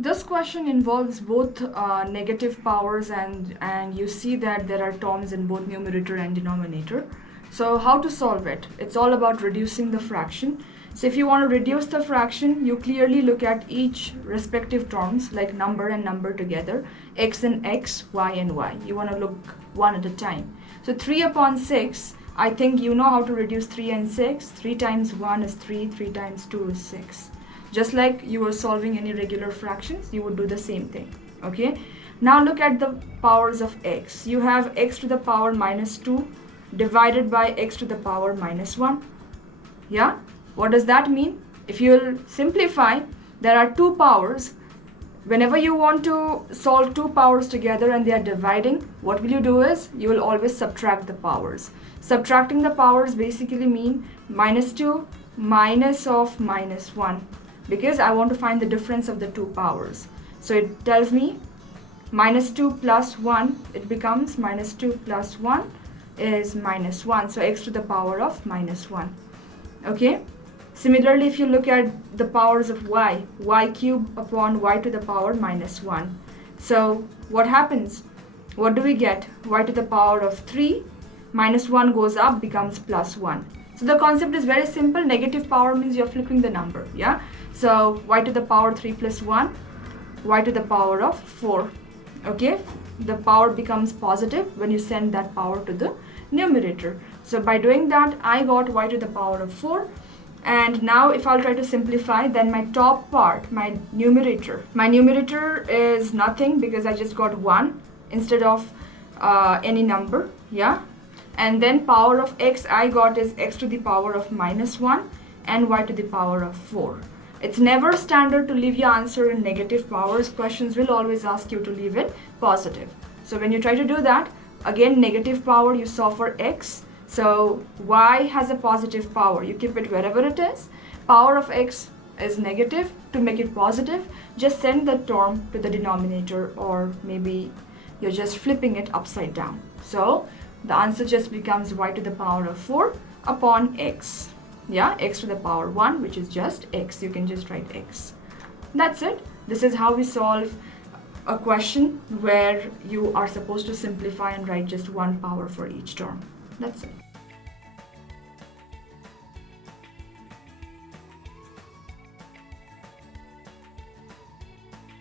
This question involves both negative powers and you see that there are terms in both numerator and denominator. So how to solve it? It's all about reducing the fraction. So if you want to reduce the fraction, you clearly look at each respective terms like number and number together, x and x, y and y. You want to look one at a time. So 3 upon 6, I think you know how to reduce 3 and 6. 3 times 1 is 3, 3 times 2 is 6. Just like you were solving any regular fractions, you would do the same thing, okay? Now look at the powers of x. You have x to the power minus 2 divided by x to the power minus 1, yeah? What does that mean? If you'll simplify, there are two powers. Whenever you want to solve two powers together and they are dividing, what will you do is, you will always subtract the powers. Subtracting the powers basically mean minus 2 minus of minus 1. Because I want to find the difference of the two powers. So it tells me minus 2 plus 1, it becomes minus 2 plus 1 is minus 1. So x to the power of minus 1. Okay? Similarly, if you look at the powers of y cubed upon y to the power minus 1. So what happens? What do we get? Y to the power of 3 minus 1 goes up, becomes plus 1. So the concept is very simple. Negative power means you're flipping the number, yeah? So y to the power 3 plus 1, y to the power of 4, okay? The power becomes positive when you send that power to the numerator. So by doing that, I got y to the power of 4. And now if I'll try to simplify, then my top part, my numerator is nothing because I just got 1 instead of any number, yeah? And then power of x I got is x to the power of minus 1 and y to the power of 4. It's never standard to leave your answer in negative powers. Questions will always ask you to leave it positive. So when you try to do that, again negative power you saw for x. So y has a positive power. You keep it wherever it is. Power of x is negative. To make it positive, just send the term to the denominator, or maybe you're just flipping it upside down. So the answer just becomes y to the power of 4 upon x. Yeah, x to the power 1, which is just x. You can just write x. That's it. This is how we solve a question where you are supposed to simplify and write just one power for each term. That's it.